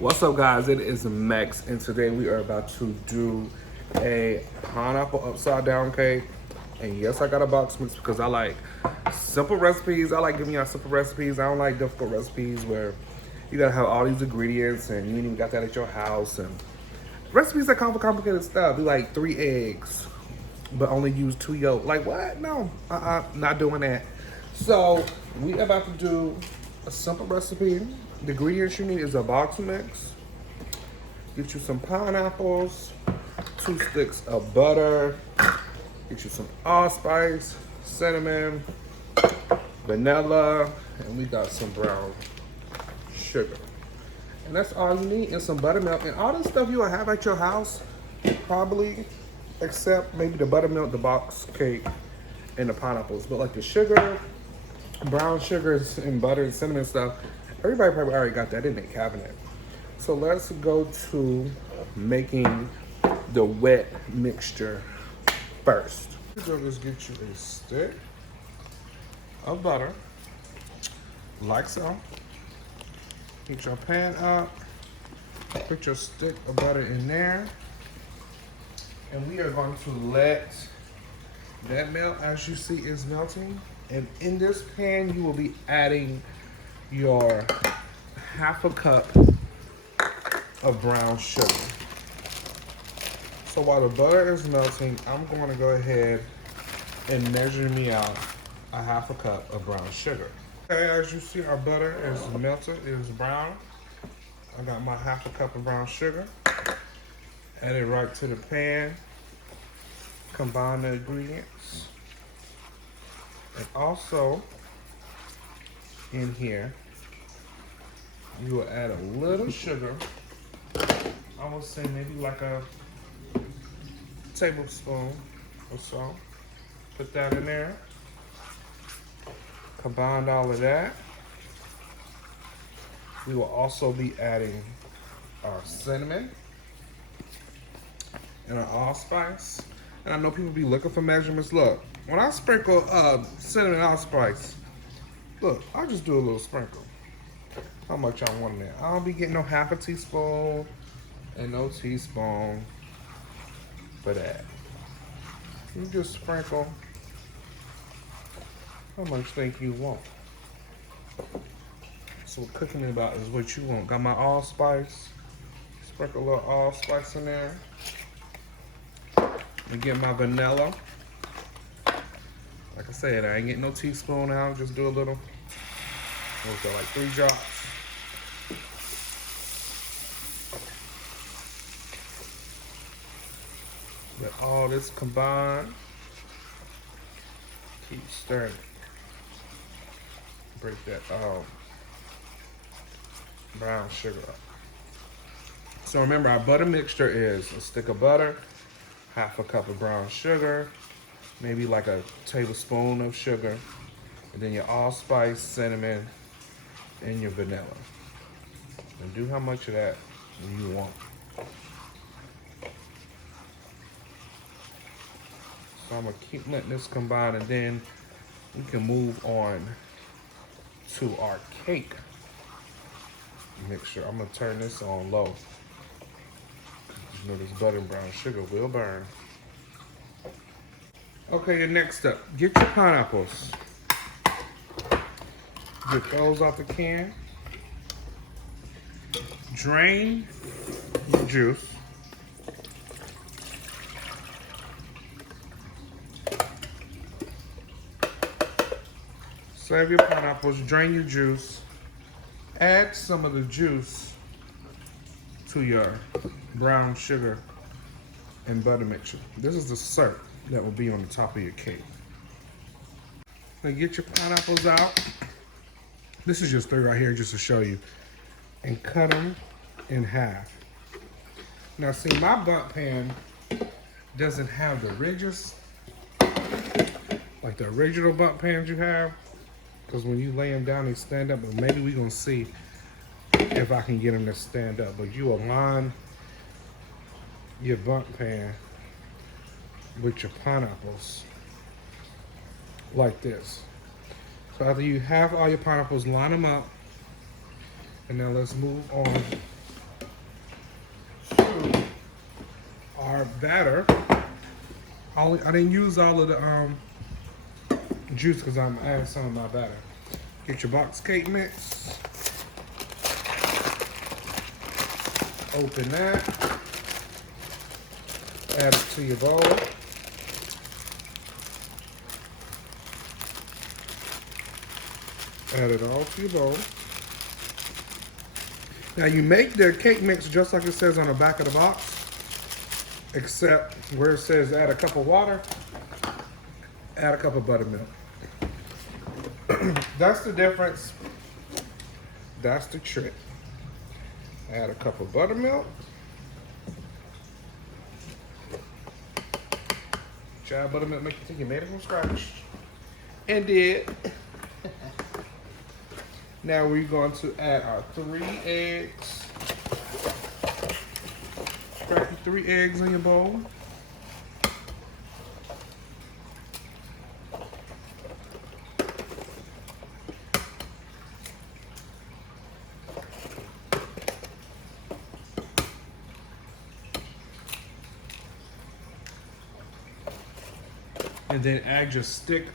What's up, guys? It is Max, and today we are about to do a pineapple upside down cake. And yes, I got a box mix because I like simple recipes. I like giving y'all simple recipes. I don't like difficult recipes where you gotta have all these ingredients and you ain't even got that at your house. And recipes that come for complicated stuff. Be like 3 eggs, but only use 2 yolks. Like what? No, not doing that. So we about to do a simple recipe. The ingredients you need is a box mix. Get you some pineapples, 2 sticks of butter. Get you some allspice, cinnamon, vanilla, and we got some brown sugar. And that's all you need, and some buttermilk. And all this stuff you will have at your house, probably, except maybe the buttermilk, the box cake, and the pineapples. But like the sugar, brown sugars, and butter and cinnamon stuff, everybody probably already got that in their cabinet. So let's go to making the wet mixture first. So just get you a stick of butter, like so. Heat your pan up, put your stick of butter in there, and we are going to let that melt. As you see, is melting. And in this pan, you will be adding your ½ a cup of brown sugar. So while the butter is melting, I'm going to go ahead and measure me out a ½ a cup of brown sugar. Okay, as you see, our butter is melted, it is brown. I got my ½ a cup of brown sugar. Add it right to the pan. Combine the ingredients. And also, in here, you will add a little sugar. I would say maybe like a tablespoon or so. Put that in there. Combine all of that. We will also be adding our cinnamon and our allspice. And I know people be looking for measurements. Look, when I sprinkle cinnamon and allspice, look, I just do a little sprinkle. How much I want in there. I don't be getting no ½ a teaspoon and no teaspoon for that. You just sprinkle how much think you want. So cooking it about is what you want. Got my allspice. Sprinkle a little allspice in there. And get my vanilla. Like I said, I ain't getting no teaspoon out. Just do a little. What's that, like 3 drops? Let all this combine. Keep stirring. Break that brown sugar up. So remember, our butter mixture is a stick of butter, ½ a cup of brown sugar, maybe like a tablespoon of sugar, and then your allspice, cinnamon, and your vanilla. And do how much of that you want. So I'm gonna keep letting this combine, and then we can move on to our cake mixture. I'm gonna turn this on low. You know this butter and brown sugar will burn. Okay, and next up, get your pineapples. Get those out the can. Drain your juice. Save your pineapples, drain your juice. Add some of the juice to your brown sugar and butter mixture. This is the syrup that will be on the top of your cake. Now get your pineapples out. This is just 3 right here just to show you. And cut them in half. Now see, my bundt pan doesn't have the ridges like the original bundt pans you have. Because when you lay them down, they stand up. But maybe we're going to see if I can get them to stand up. But you align your bundt pan with your pineapples like this. So after you have all your pineapples, line them up. And now let's move on I didn't use all of the juice because I'm adding some of my batter. Get your box cake mix. Open that. Add it to your bowl. Add it all to your bowl. Now you make the cake mix just like it says on the back of the box, except where it says add a cup of water, add a cup of buttermilk. That's the difference. That's the trick. Add a cup of buttermilk. Child buttermilk make you think you made it from scratch. And did. Now we're going to add our 3 eggs. Crack your 3 eggs in your bowl. And then add your stick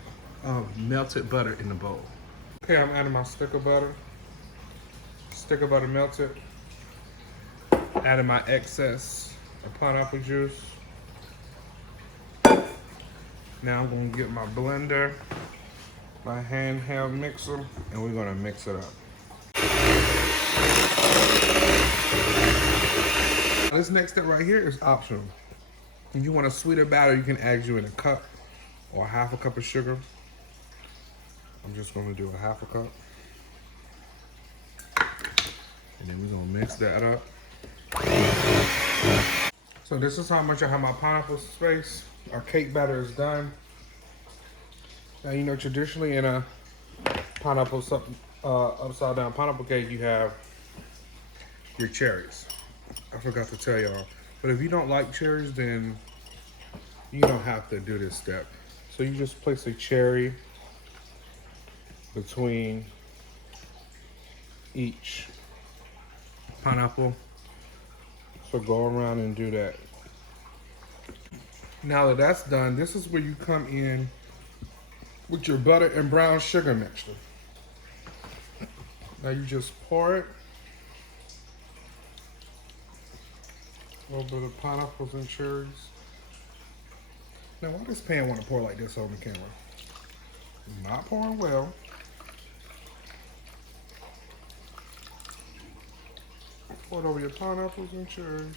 of melted butter in the bowl. Okay, I'm adding my stick of butter. Stick of butter melted. Adding my excess of pineapple juice. Now I'm gonna get my blender, my handheld mixer, and we're gonna mix it up. This next step right here is optional. If you want a sweeter batter, you can add you in a cup or half a cup of sugar. I'm just gonna do a half a cup. And then we're gonna mix that up. So this is how much I have my pineapple space. Our cake batter is done. Now you know traditionally in a pineapple upside down pineapple cake you have your cherries. I forgot to tell y'all. But if you don't like cherries, then you don't have to do this step. So you just place a cherry between each pineapple. So go around and do that. Now that that's done, this is where you come in with your butter and brown sugar mixture. Now you just pour it over the pineapples and cherries. Now why does Pan want to pour like this on the camera? Not pouring well. Pour it over your pineapples and cherries.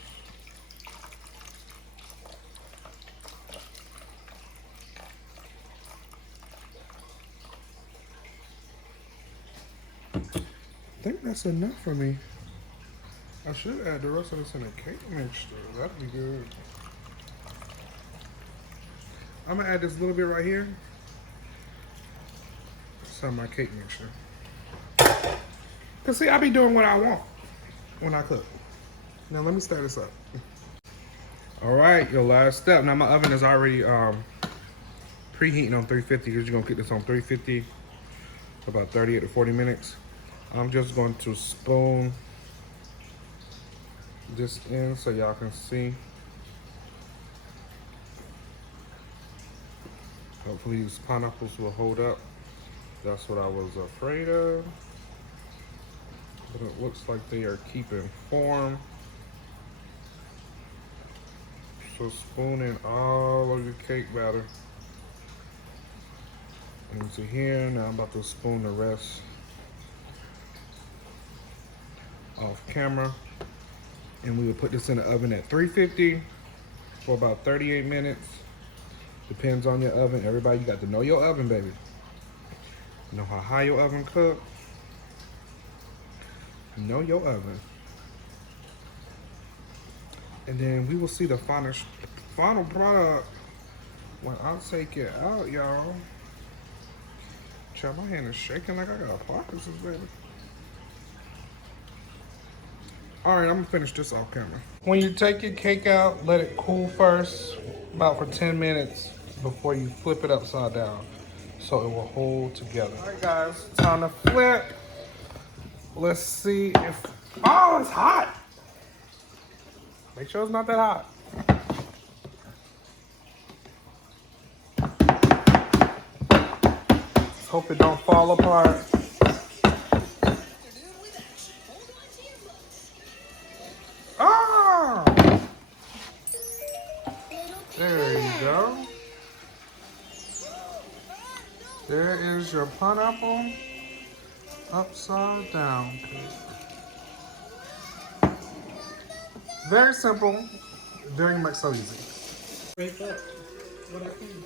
I think that's enough for me. I should add the rest of this in a cake mixture. That'd be good. I'm gonna add this little bit right here. Some of my cake mixture. Cause see, I be doing what I want when I cook. Now let me start this up. All right, your last step. Now my oven is already preheating on 350 because you're gonna keep this on 350 for about 38 to 40 minutes. I'm just going to spoon this in so y'all can see. Hopefully these pineapples will hold up. That's what I was afraid of. But it looks like they are keeping form. So spoon in all of your cake batter into here. Now I'm about to spoon the rest off camera. And we will put this in the oven at 350 for about 38 minutes. Depends on your oven. Everybody, you got to know your oven, baby. Know how high your oven cooks. Know your oven. And then we will see the final product when I take it out, y'all. Child, my hand is shaking like I got Parkinson's, baby. All right, I'm gonna finish this off camera. When you take your cake out, let it cool first, about for 10 minutes before you flip it upside down, so it will hold together. All right, guys, time to flip. Let's see if, oh, it's hot. Make sure it's not that hot. hope it don't fall apart. Ah! There you go. There is your pineapple upside down cake. Very simple, very much so easy. Break up what I can.